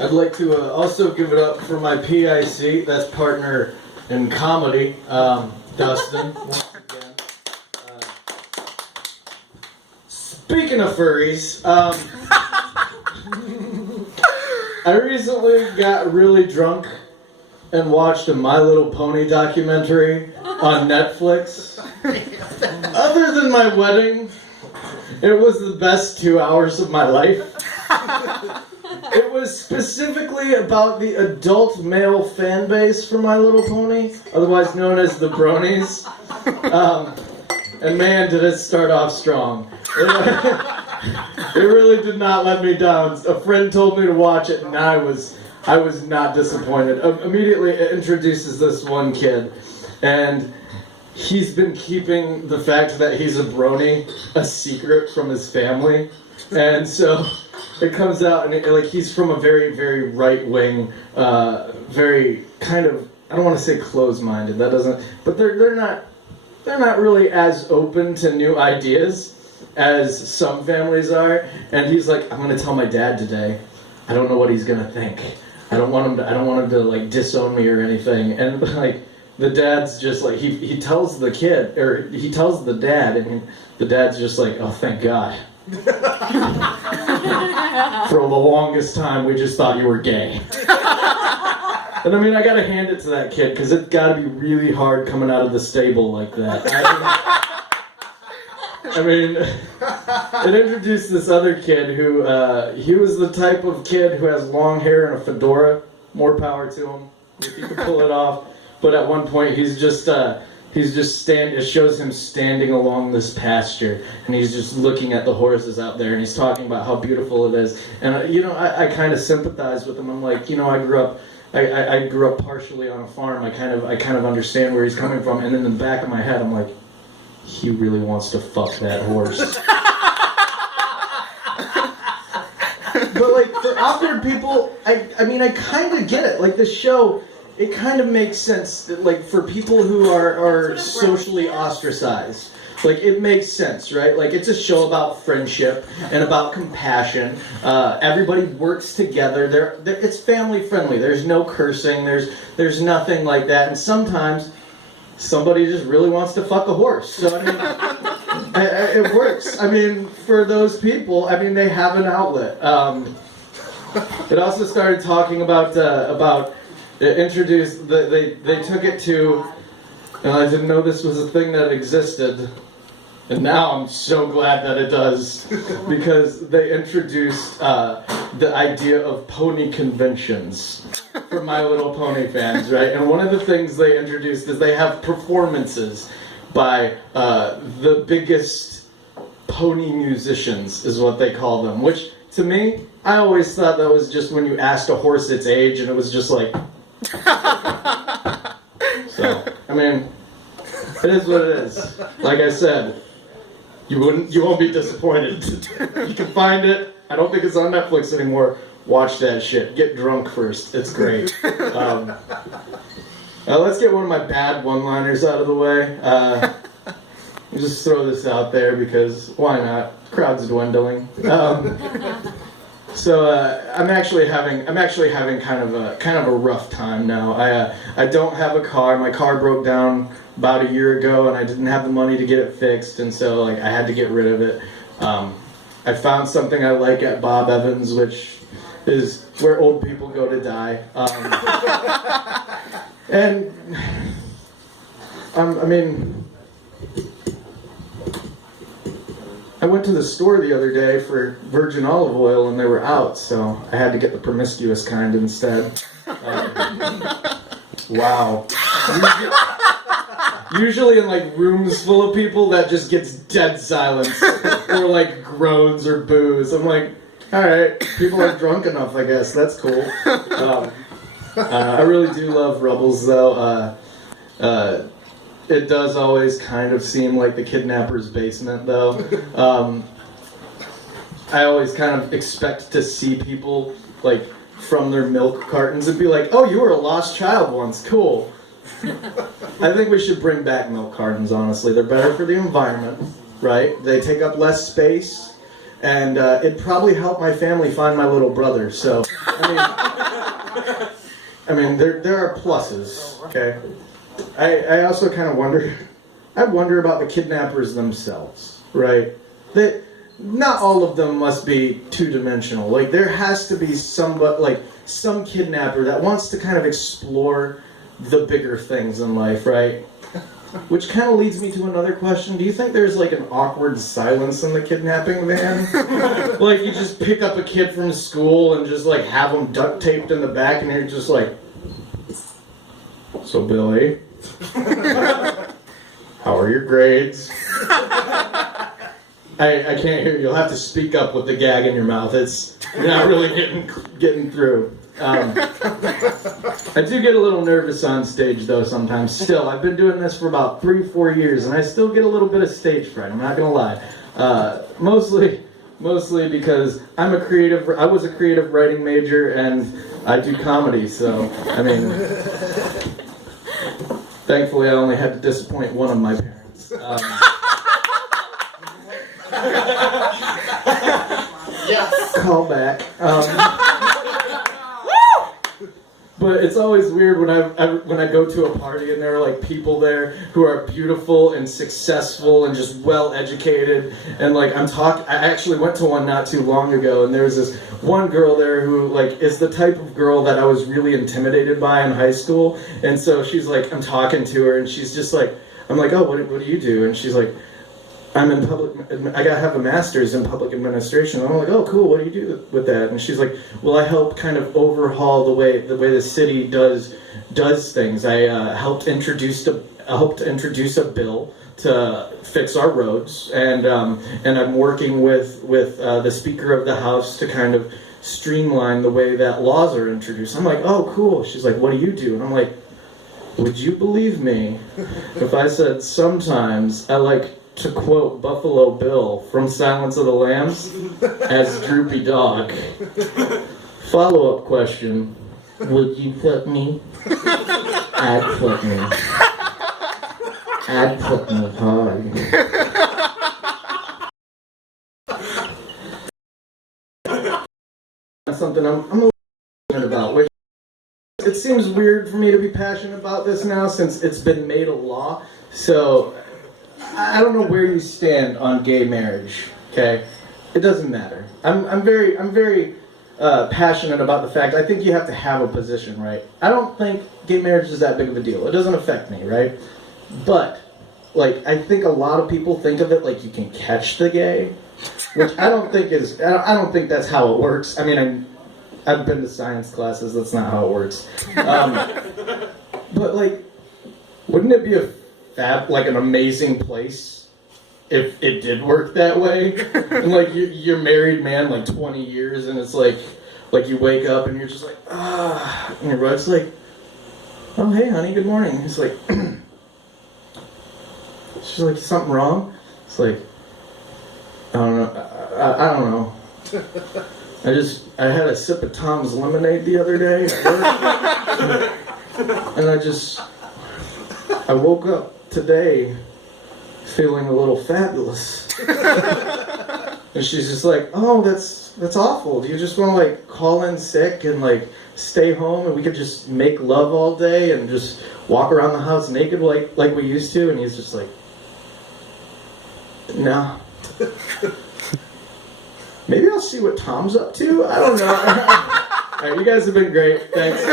I'd like to also give it up for my PIC, that's partner in comedy, Dustin, once again. Speaking of furries, I recently got really drunk and watched a My Little Pony documentary on Netflix. Other than my wedding, it was the best 2 hours of my life. It was specifically about the adult male fan base for My Little Pony, otherwise known as the Bronies. And man, did it start off strong. It really did not let me down. A friend told me to watch it, and I was not disappointed. Immediately, it introduces this one kid, and he's been keeping the fact that he's a brony a secret from his family, and so it comes out, and he's from a very, very right-wing, very kind of, I don't want to say closed-minded. That doesn't, but they're not really as open to new ideas as some families are. And he's like, I'm gonna tell my dad today. I don't know what he's gonna think. I don't want him to like disown me or anything. And like the dad's just like he tells the kid, or he tells the dad, and the dad's just like, oh, thank God. For the longest time, we just thought you were gay. And I mean, I gotta hand it to that kid, because it's gotta be really hard coming out of the stable like that. I mean, it introduced this other kid who, he was the type of kid who has long hair and a fedora. More power to him, if he can pull it off. But at one point, it shows him standing along this pasture, and he's just looking at the horses out there, and he's talking about how beautiful it is. And I kind of sympathize with him. I'm like, I grew up partially on a farm. I kind of understand where he's coming from. And in the back of my head, I'm like, he really wants to fuck that horse. But like for awkward people, I mean, I kind of get it. Like the show, it kind of makes sense. Like for people who are socially ostracized, like it makes sense, right? Like it's a show about friendship and about compassion. Everybody works together. It's family friendly. There's no cursing. There's nothing like that. And sometimes somebody just really wants to fuck a horse. So I mean, it works. I mean, for those people, I mean, they have an outlet. It also started talking about it introduced. They took it to. And I didn't know this was a thing that existed. And now I'm so glad that it does, because they introduced the idea of pony conventions for My Little Pony fans, right? And one of the things they introduced is they have performances by the biggest pony musicians, is what they call them, which to me, I always thought that was just when you asked a horse its age, and it was just like... So, I mean, it is what it is. Like I said, you won't be disappointed. You can find it. I don't think it's on Netflix anymore. Watch that shit. Get drunk first. It's great. Let's get one of my bad one-liners out of the way. Just throw this out there because why not? Crowd's dwindling. So I'm actually having kind of a rough time now. I don't have a car. My car broke down about a year ago, and I didn't have the money to get it fixed, and so like I had to get rid of it. I found something I like at Bob Evans, which is where old people go to die. And I mean, I went to the store the other day for virgin olive oil, and they were out, so I had to get the promiscuous kind instead. Wow. Usually in like rooms full of people, that just gets dead silence, or like groans or boos. I'm like, all right, people are drunk enough, I guess. That's cool. I really do love Rubbles, though. It does always kind of seem like the kidnapper's basement, though. I always kind of expect to see people, like, from their milk cartons and be like, oh, you were a lost child once, cool. I think we should bring back milk cartons, honestly. They're better for the environment, right? They take up less space. and it probably helped my family find my little brother. So, I mean, there are pluses. Okay, I also kind of wonder. I wonder about the kidnappers themselves, right? That not all of them must be two-dimensional. Like there has to be some kidnapper that wants to kind of explore the bigger things in life, right? Which kind of leads me to another question. Do you think there's like an awkward silence in the kidnapping van? Like you just pick up a kid from school and just like have them duct taped in the back and you're just like, so Billy, how are your grades? I can't hear you. You'll have to speak up with the gag in your mouth. You're not really getting through. I do get a little nervous on stage though sometimes. Still, I've been doing this for about 3-4 years, and I still get a little bit of stage fright. I'm not gonna lie. Mostly because I was a creative writing major, and I do comedy. So I mean, thankfully, I only had to disappoint one of my parents. Yes. Call back. But it's always weird when I go to a party and there are like people there who are beautiful and successful and just well educated, and like I actually went to one not too long ago, and there was this one girl there who like is the type of girl that I was really intimidated by in high school, and so she's like, I'm talking to her and she's just like, I'm like, oh, what do you do? And she's like, I have a master's in public administration. I'm like, oh, cool. What do you do with that? And she's like, well, I help kind of overhaul the way the city does things. I helped introduce a bill to fix our roads, and I'm working with the Speaker of the House to kind of streamline the way that laws are introduced. I'm like, oh, cool. She's like, what do you do? And I'm like, would you believe me if I said sometimes I like to quote Buffalo Bill from Silence of the Lambs as Droopy Dog. Follow-up question. Would you fuck me? I'd fuck me. I'd fuck me hard. Something I'm a little passionate about. Which it seems weird for me to be passionate about this now since it's been made a law. So I don't know where you stand on gay marriage, okay? It doesn't matter. I'm very passionate about the fact I think you have to have a position, right? I don't think gay marriage is that big of a deal. It doesn't affect me, right? But, like, I think a lot of people think of it like you can catch the gay, which I don't think that's how it works. I mean, I've been to science classes, that's not how it works. But, like, wouldn't it be an amazing place if it did work that way? And like you're married man like 20 years and it's like you wake up and you're just like and your wife's like, oh hey honey, good morning. He's like she's like, something wrong? It's like, I don't know. I don't know. I had a sip of Tom's lemonade the other day at work, and I woke up today feeling a little fabulous. And she's just like, oh, that's awful. Do you just want to like call in sick and like stay home and we could just make love all day and just walk around the house naked like we used to? And he's just like, no. Maybe I'll see what Tom's up to. I don't know. All right, you guys have been great. Thanks.